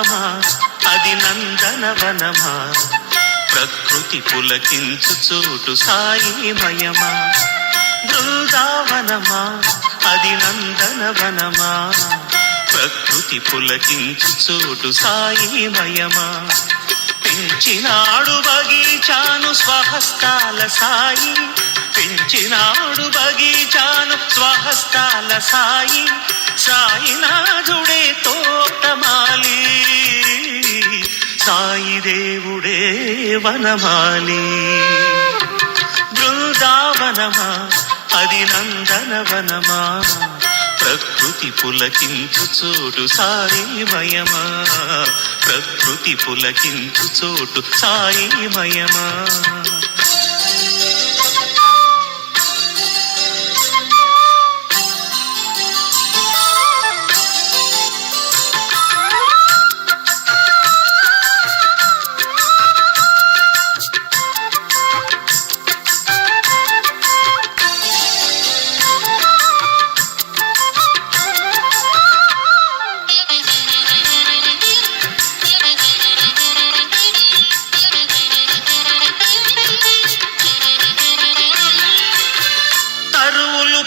బృందావనమా అది నందనవనమా ప్రకృతి పులకించు చోటు సాయిమయమా బృందావనమా అది నందనవనమా ప్రకృతి పులకించు చోటు సాయిమయమా పెంచినాడు బగీచాను స్వహస్తాల సాయి పెంచినాడు బగీచాను స్వహస్తాల సాయి సాయినాథుడే తోటమాలి సాయి దేవుడే వనమాలి బృందావనమా అది నందనవనమా ప్రకృతి పులకించు చోటు సాయిమయమా ప్రకృతి పులకించు చోటు సాయిమయమా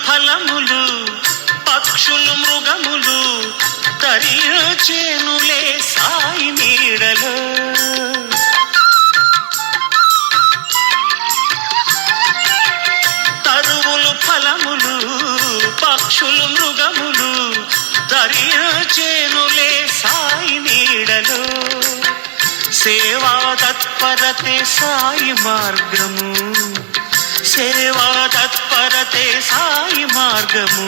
ఫలములు పక్షులు మృగములు తరించేనులే సాయి నీడలో తరువులు ఫలములు పక్షులు మృగములు తరించేనులే సాయి నీడలో సేవా తత్పరతే సాయి మార్గము సేవా తత్పరతే సాయి మార్గము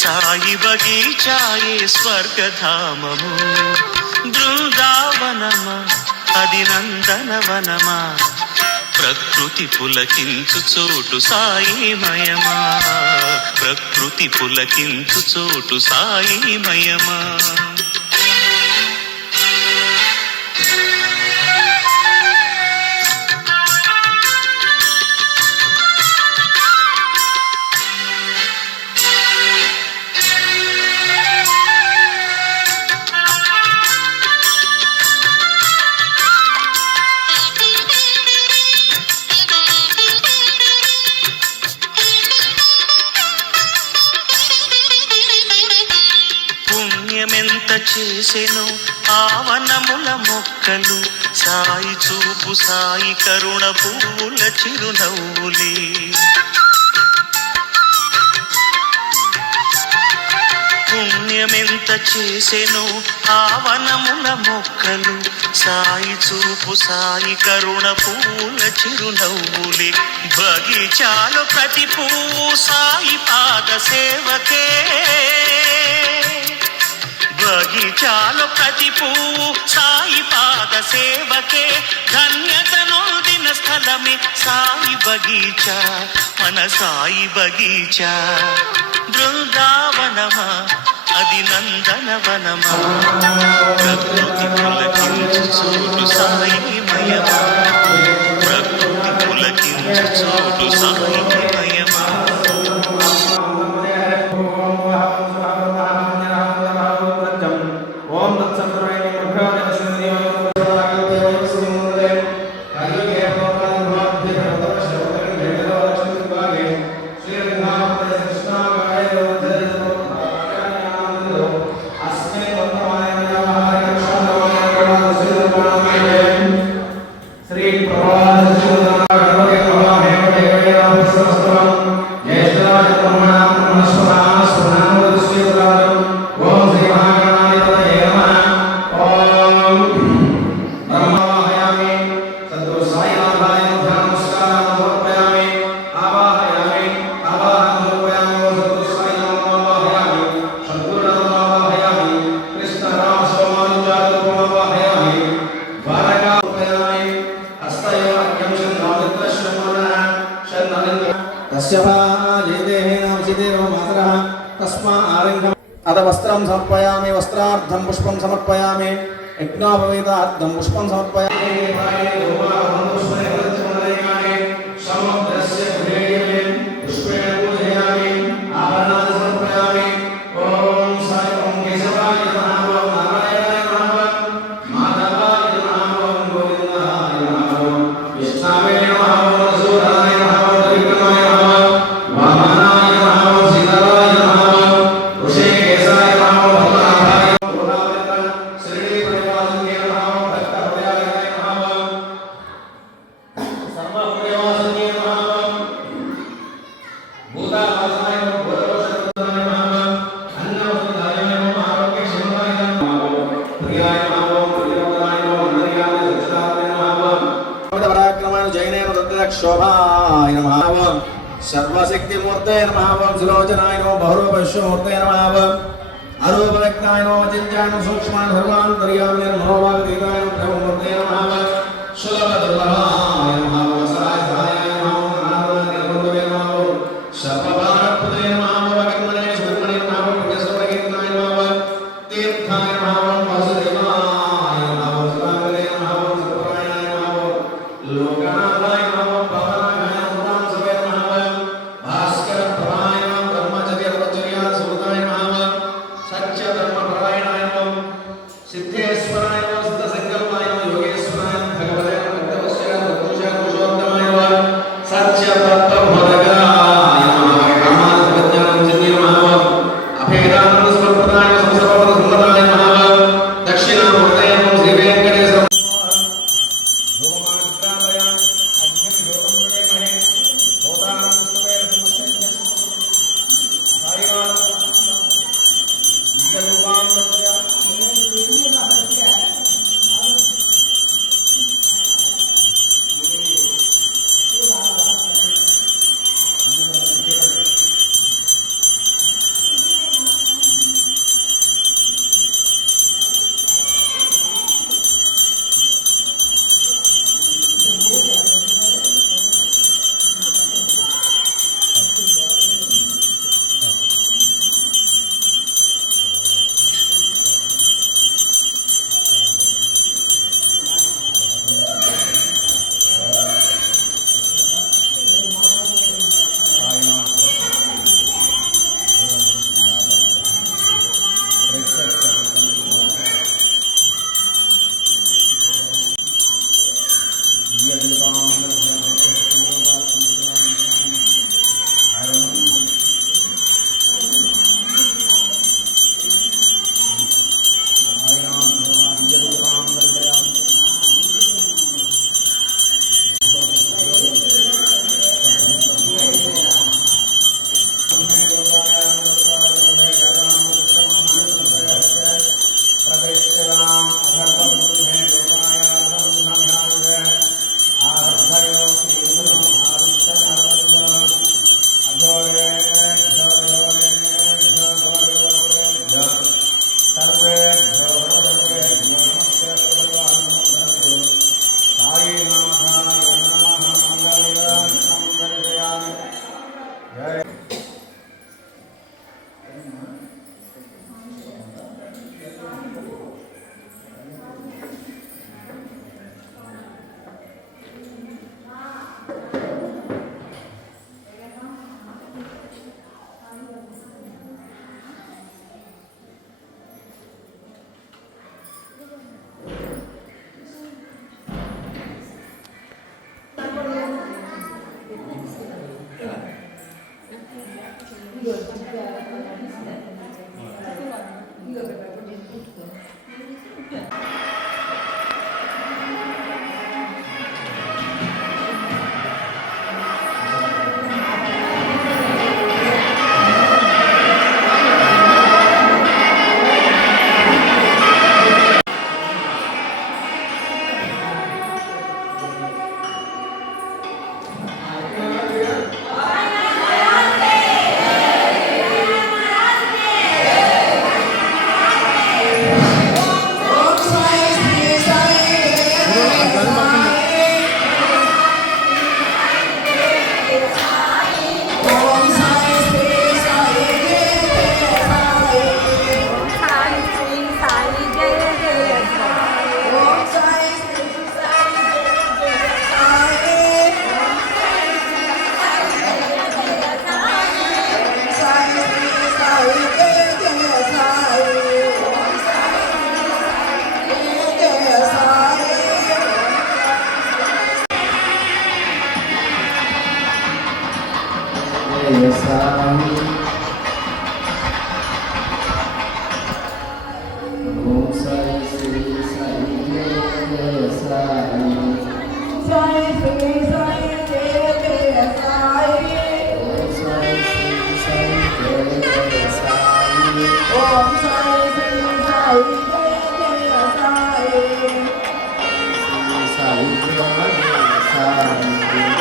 సాయి బగీచాయే స్వర్గధామము బృందావనమా అది నందనవనమా ప్రకృతి పులకించు చోటు సాయిమయమా ప్రకృతి పులకించు చోటు సాయిమయమా పుణ్యమెంత చేసెను ఆవనముల మొక్కలు సాయి చూపు సాయి కరుణ పువ్వుల చిరునవ్వులే పుణ్యమెంత చేసెను ఆవనముల మొక్కలు సాయి చూపు సాయి కరుణ పువ్వుల చిరునవ్వులే బగీచాలో ప్రతి పువ్వు సాయి పాద సేవకే బగీచాలో ప్రతి పువ్వు సాయి పాద సేవకే ధన్యతనొందిన స్థలమే సాయి బగీచా మన సాయి బగీచా బృందావనమా అది నందనవనమా ప్రకృతి పులకించు చోటు సాయిమయమా ప్రకృతి పులకించు చోటు సాయిమయమా अद वस्त्रं समर्पयामि वस्त्रार्धं पुष्पं समर्पयामि यज्ञोपवीतार्थं पुष्पं समर्पयामि ओम साई ओम केशवाय नमः ओम नारायणाय नमः शोभाय नमः ओम सर्वशक्तिमूर्ते नमः ओम सुलोचनाय नमः बहुरूपविश्वमूर्ते नमः ओम अरूपव्यक्ताय नमः चिन्त्याय नमः सूक्ष्माय सर्वान्तर्यामिने मनोभागतीताय नमः ब्रह्ममूर्ते नमः ओम सुलभदुर्लभाय नमः ओम सहाय नमः ओम नारायणाय नमः ओम सर्वभारतपते नमः ओम वक्रमणे सुब्रह्मणे नमः ओम पुण्यसौरकीर्तनाय नमः ओम तीर्थाय नमः ओम वासुदेवाय नमः ओम सुरांगने नमः ओम सुरायणाय नमः ओम लोकनाथाय नमः ओम भवनाय नमः ओम सवे नमः ओम भास्कर प्रभाय नमः ब्रह्मचर्य तपश्चर्या सुरताय नमः ओम सत्य धर्म परायणाय नमः ओम सिद्धेश्वराय नमः सिद्धसंकल्पाय नमः योगेश्वराय नमः भगवते नमः भक्तवत्सलाय नमः पुरुषाय पुरुषोत्तमाय नमः सत्य तत्त्वबोधकाय नमः कामार्थज्ञानं सिद्धि नमः ओम अभेदानंद समर्पणाय नमः संसर्वपद संवदाय नमः ओम दक्षिणामूर्ते नमः श्री वेंकटेश्वर धूमाग्रामया अग्निं योगं प्रणेमहे भूतानां सुवेर समस्तस्य साईवान निजरूपां दर्शया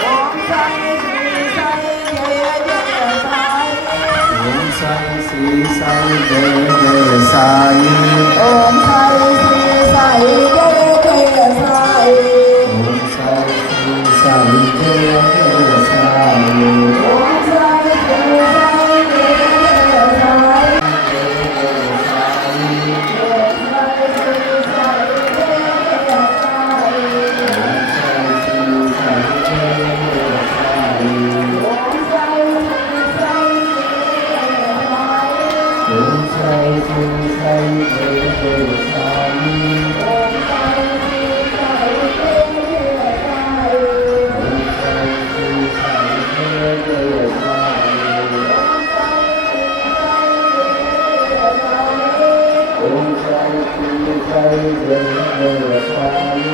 Om సాయి జయ జయ సాయి ఓం సాయి శ్రీ సాయి జయ జయ సాయి ఓం సాయి శ్రీ సాయి జయ జయ సాయి ఓం సాయి శ్రీ సాయి జయ జయ సాయి ఓం సాయి శ్రీ సాయి జయ జయ సాయి ఓం సాయి శ్రీ సాయి జయ జయ సాయి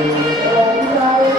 ఓం సాయి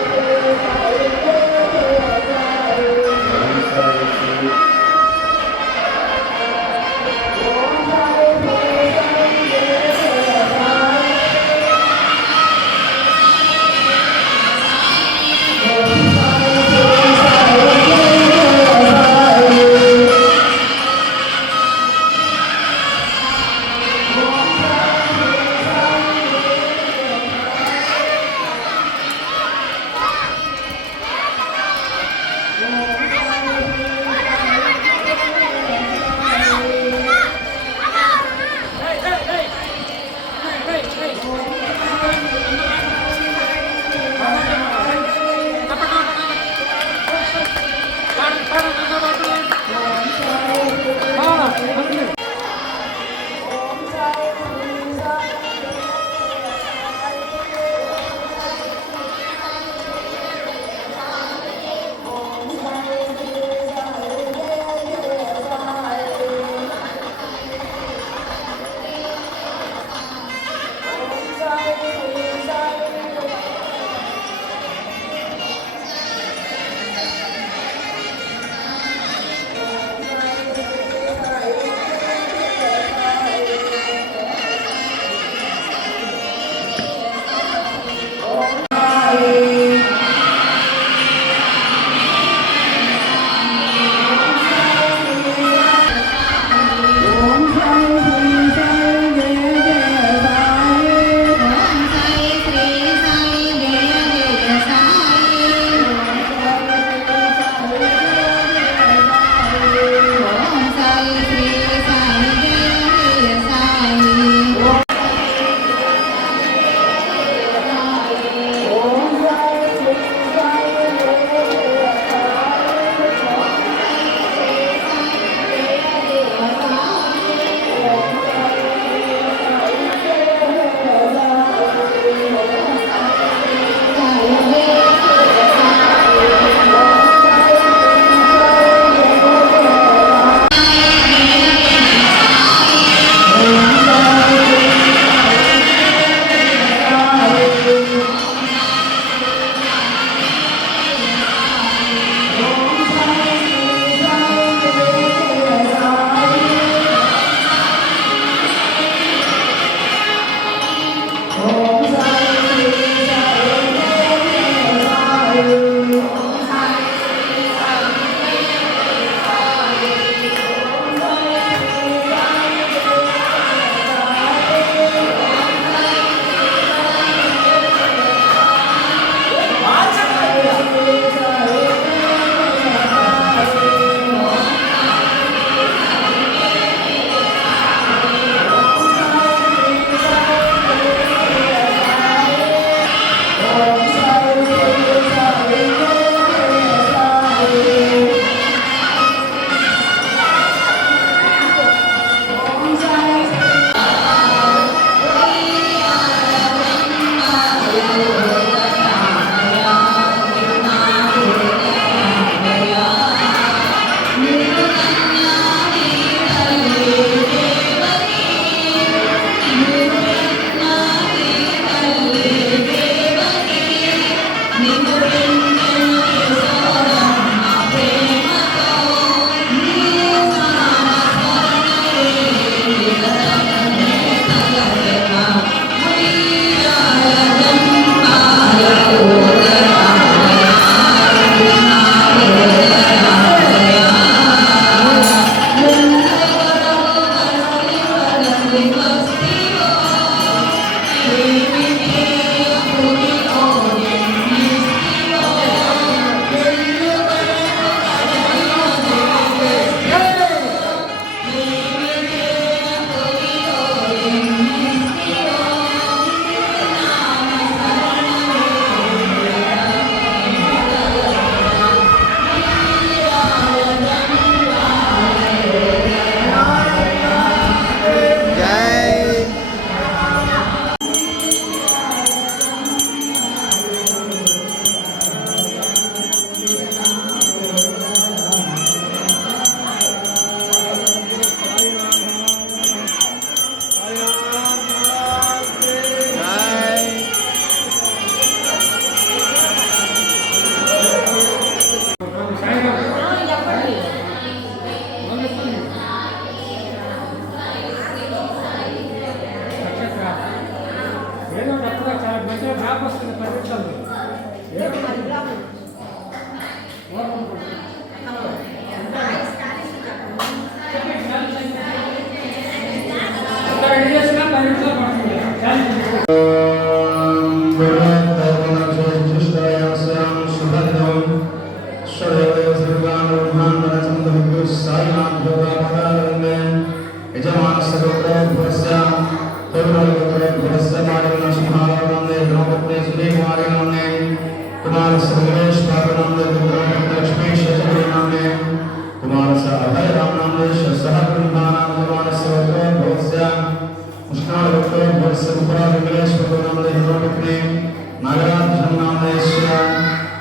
శ్రీ ఓం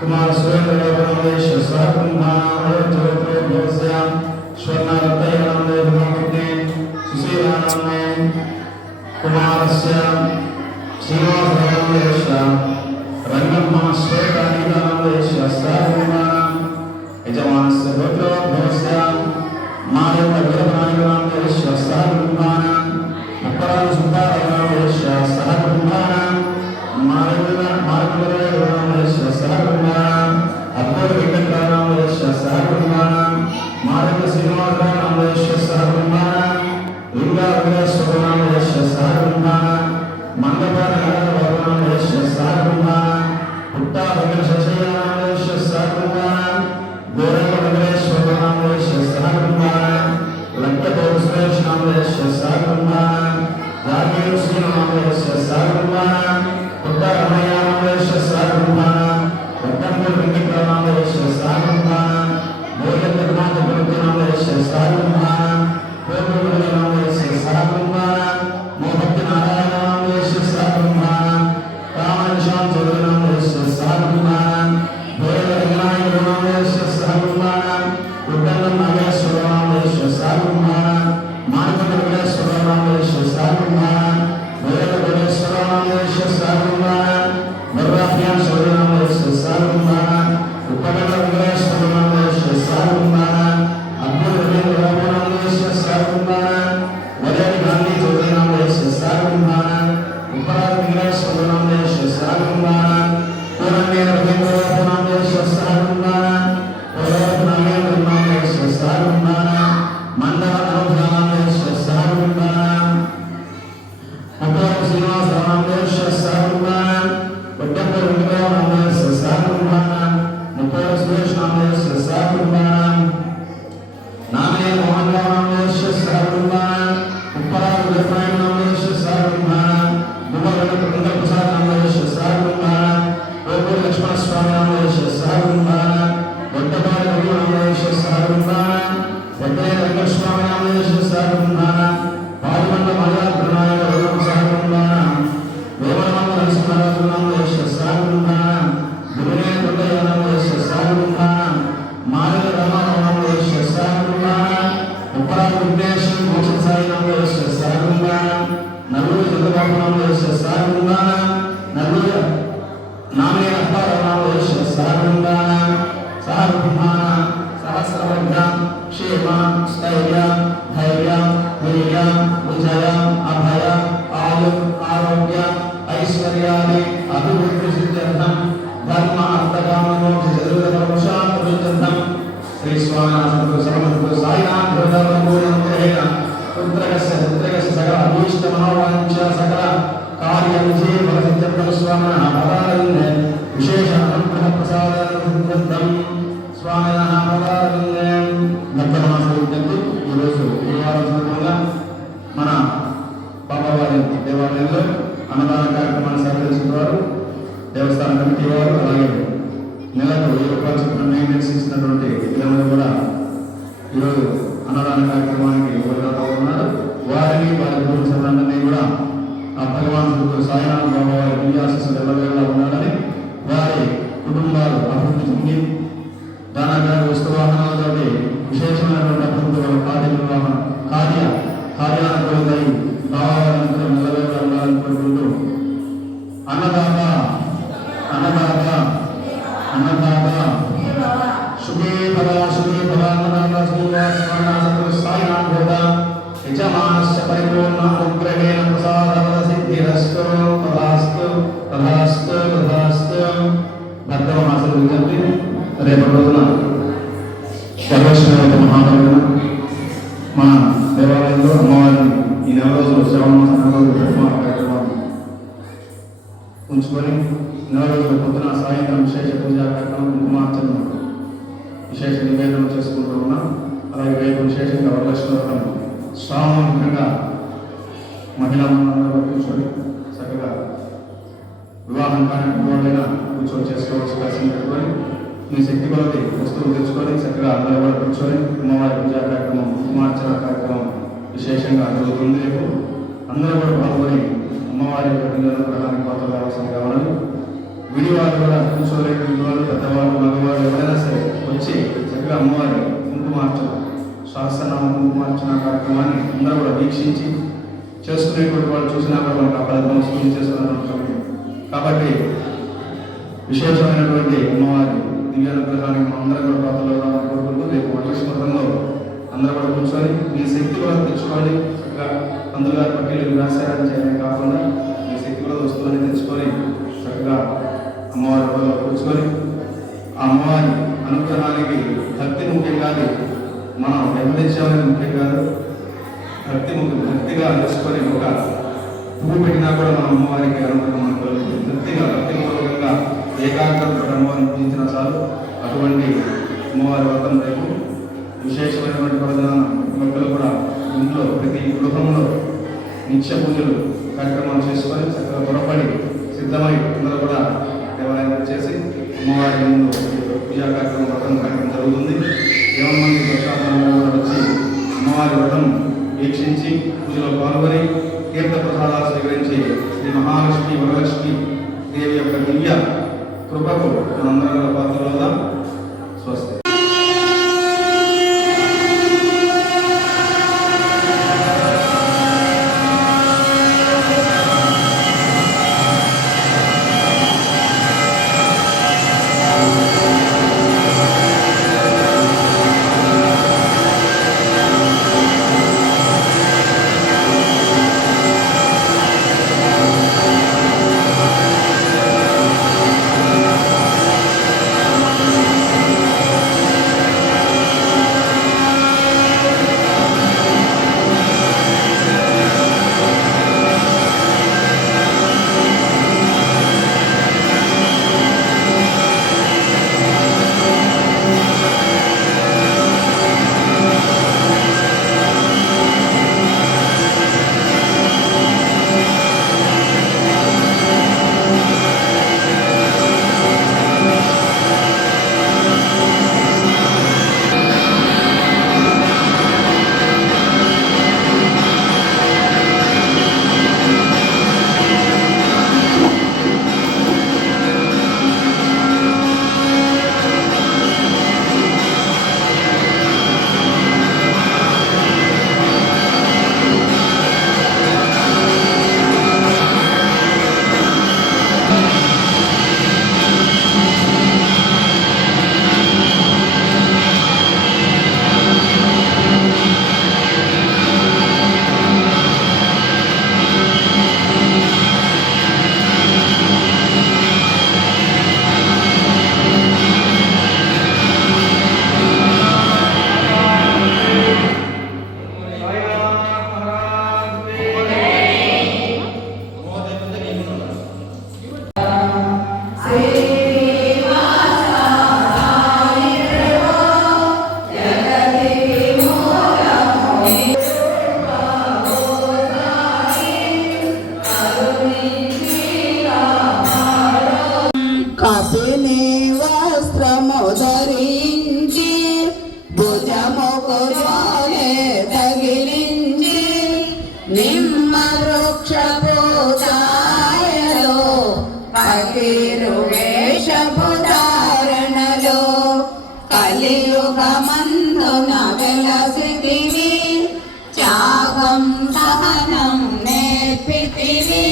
कुमार सुरेंद्र स्वर्णारत्ने सुशीलानंदे कुमारस्य श्रीनिवासरामदेश्य रंगम्मा श्वेतानीतानंदेश्य सर्वमानं यजमानस्य रुद्रोद्भवस्य मानवगुरुनारायणानंदेश्य सर्वमानं अपराध सुब्बारायणानंदेश्य सर्वमानं मानवगुरुनारायणानंदेश्य सर्वमानं अद्भुत वेंकटरामदेश्य सर्वमानं मानव श्रीनिवासरामदेश्य सर्वमानं दुर्गा विग्रहस्वरूपनामदेश्य सर्वमानं मंडपानामदेश्य सर्वमानं पुट्टा वेंकटशेषनामदेश्य सर्वमानं गोरखवेंकटेश्वरनामदेश्य सर्वमानं लक्ष्मणोत्सवेशनामदेश्य सर्वमानं जागीर श्रीनामदेश्य सर्वमानं पुट्टा रमयानामदेश्य सर्वमानं रत्नपुर वेंकटरामदेश्य सर्वमानं गोरखनामदेश्य सर्वमानं पूर्वनामदेश्य सर्वमानं मोहनारायणामदेश्य सर्वमानं रामनिशान चौधरीनामदेश्य सर्वमानं भोरनारायणामदेश्य सर्वमानं उद्दण्डनागेश्वरनामदेश्य सर्वमानं मानवगुरुनामदेश्य सर्वमानं भोरगुरुनामदेश्य सर्वमानं बर्राफियान चौधरीनामदेश्य सर्वमानं उपगणनामदेश्य सर्वमानं अब्दुल रहीम सर्वमानं वलय गांधी चौधरीनामदेश्य सर्वमानं उपराध विग्रहस्वरूपनामदेश्य सर्वमानं पूर्णमेव रवींद्रनामदेश्य सर्वमानं पूर्वनामदेश्य सर्वमानं मंडलानामदेश्य सर्वमानं अपराध श्रीनिवासरामदेश्य सर्वमानं उद्दण्ड वेंकटरामदेश्य सर्वमानं मुप्पर सुरेशनामदेश्य सर्वमानं नामे मोहनरामदेश्य सर्वमानं उपराध विग्रहनामदेश्य सर्वमानं प्रसादनामदेश्य सर्वमानं गोकुल लक्ष्मण स्वामीनामदेश्य सर्वमानं वड्डपाल रघुनामदेश्य सर्वमानं वड्डे रंगस्वामीनामदेश्य सर्वमानं पालमंड मलयाद्रनायक रघुनाम सर्वमानं देवनाम नरसिंहराजनामदेश्य सर्वमानं गुरुने दण्डयानामदेश्य सर्वमानं मानव रामानामदेश्य सर्वमानं उपराध विघ्नेश मोक्षण साईनामदेश्य सर्वमानं नल्लूर चंद्रबाबुनामदेश्य सर्वमानं नल्लूर नामे अप्पारामदेश्य सर्वमानं सर्वमानं सहस्रवर्गं क्षेमं स्थैर्यं धैर्यं वीर्यं विजयं अभयं आयुः आरोग्यं ऐश्वर्यादि अभिवृद्धिसिद्ध्यर्थं धर्म अर्थकाममोक्षचतुर्विधपुरुषार्थसिद्ध्यर्थं श्री स्वामिनाथ सर्वगुरु साईनाथ गुरुदेवपूर्णमुखेन पुत्रस्य सकल अभीष्ट मनोवांछ सकल कार्यविजय फलसिद्ध्यर्थं स्वामिनः पदारविन्दे विशेष अनुग्रह प्रसादार्थं स्वामिनः पदारविन्दे దత్తమాసవిద్యంతో ఈరోజు ఈ వారం సందర్భంగా మన పాపవారి దేవాలయంలో అన్నదాన కార్యక్రమాన్ని సహకరించిన వారు దేవస్థాన కమిటీ వారు అలాగే నెలకు 1000 రూపాయల చొప్పున మెయింటెనెన్స్ ఇస్తున్నటువంటి పిల్లలు కూడా ఈరోజు అన్నదాన కార్యక్రమానికి ఉపయోగపడుతూ ఉన్నారు. వారిని వారి గురువులందరినీ కూడా ఆ భగవానుడు సాయినాథ్ బాబా వారి విద్యాశిస్సులు ఎల్లవేళలా ఉండాలని వారి కుటుంబాలు అభివృద్ధి చెంది దానగా వస్తువాహనాలతో విశేషమైనటువంటి అభివృద్ధి కార్యానుకూలతై భావాలందరూ నిలవేళ ఉండాలని కోరుకుంటూ అన్నదాత అన్నదాత అన్నదాత శుభే ఫల అన్నదాత శ్రీనివాస సాయినాథ్ గోదా యజమానస్య పరిపూర్ణ అనుగ్రహేణ ప్రసాద సిద్ధిరస్తు తథాస్తు తథాస్తు తథాస్తు. భక్తమాసలు విజ్ఞప్తి, రేపటి రోజున సర్వేశ్వర మహాదేవుడు మన దేవాలయంలో అమ్మవారిని ఈ నెల రోజులు శ్రావణ కార్యక్రమాన్ని ఉంచుకొని నెల రోజుల పొద్దున సాయంత్రం విశేష పూజా కార్యక్రమం కుంకుమార్చన విశేష నివేదన చేసుకుంటూ ఉన్నాం. అలాగే రేపు విశేషంగా వరలక్ష్మి వ్రతం సామూహికంగా మహిళా మండలంలో కూర్చొని చక్కగా వివాహం కానీ ఎవరైనా కూర్చొని చేసుకోవచ్చు. కలిసి పెట్టుకొని మీ శక్తి కొలది వస్తువులు తెచ్చుకొని చక్కగా అందరూ కూడా కూర్చొని అమ్మవారి పూజా కార్యక్రమం కుంకుమార్చన కార్యక్రమం విశేషంగా జరుగుతుంది. రేపు అందరూ కూడా పాల్గొని అమ్మవారి యొక్క అనుగ్రహానికి పాత్రలు కావాల్సింది కావాలని విడివారు కూడా కూర్చోలేని విలువలు పెద్దవారు కార్యక్రమాన్ని అందరూ కూడా వీక్షించి చేసుకునేటువంటి వాళ్ళు చూసినా కూడా మనకు ఆ ఫలితం వస్తుంది చేస్తున్నారు. కాబట్టి విశేషమైనటువంటి అమ్మవారి దివ్యానుగ్రహానికి మనం అందరం కూడా పాత్రలో రావాలని కోరుకుంటూ రేపు వరలక్ష్మీవ్రతంలో అందరూ కూడా కూర్చొని మీ శక్తి కూడా తెచ్చుకోండి. చక్కగా పంతులు గారి పట్టీలు వ్యాసారం చేయడం కాకుండా మీ శక్తి కూడా వస్తువులని తెచ్చుకొని చక్కగా అమ్మవారి వల్ల కూర్చొని ఆ అమ్మవారి అనుగ్రహానికి భక్తి ముఖ్యం కాదు, మనం వెంబడించామనేది ముఖ్యం కాదు. భక్తిగా తెలుసుకొని ఒక పువ్వు పెట్టినా కూడా మన అమ్మవారికి అనుగ్రహం మనకు కలుగుతుంది. భక్తిపూర్వకంగా ఏకాగ్రత అమ్మవారిని పూజించిన చాలు. అటువంటి అమ్మవారి వ్రతం రేపు విశేషమైనటువంటి పర్వదినాన భక్తులు కూడా ఇంట్లో ప్రతి గృహంలో నిత్య పూజలు కార్యక్రమాలు చేసుకొని చక్కగా పొరపడి సిద్ధమై అందరూ కూడా దేవాలయం చేసి అమ్మవారి ముందు పూజా కార్యక్రమం వ్రతం కార్యక్రమం జరుగుతుంది. దేవమంది ప్రసాదాలు వచ్చి అమ్మవారి వ్రతం వీక్షించి పూజలో పాల్గొని తీర్థ ప్రసాదాలు స్వీకరించి శ్రీ మహాలక్ష్మి వరలక్ష్మి దేవి యొక్క దివ్య కృపకు మనందరం పాత్రలో స్వస్తి. కపిని వస్త్రము ధరించి భుజముకు జోలె తగిలించి నిమ్మ వృక్షపు ఛాయలో పగిరు వేషపు ధారణలో కలియుగమందున వెలసితివి త్యాగం సహనం నేర్పితివి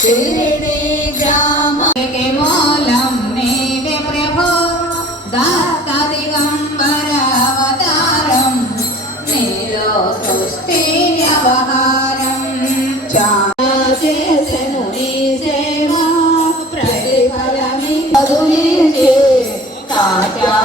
షిరిడి గ్రామకి మూలం నీవే ప్రభో దత్త దిగంబర అవతారం నీలో సృష్టి వ్యవహారం చేసెను నీ సేవ ప్రతిఫలమి చదువునించి కాచా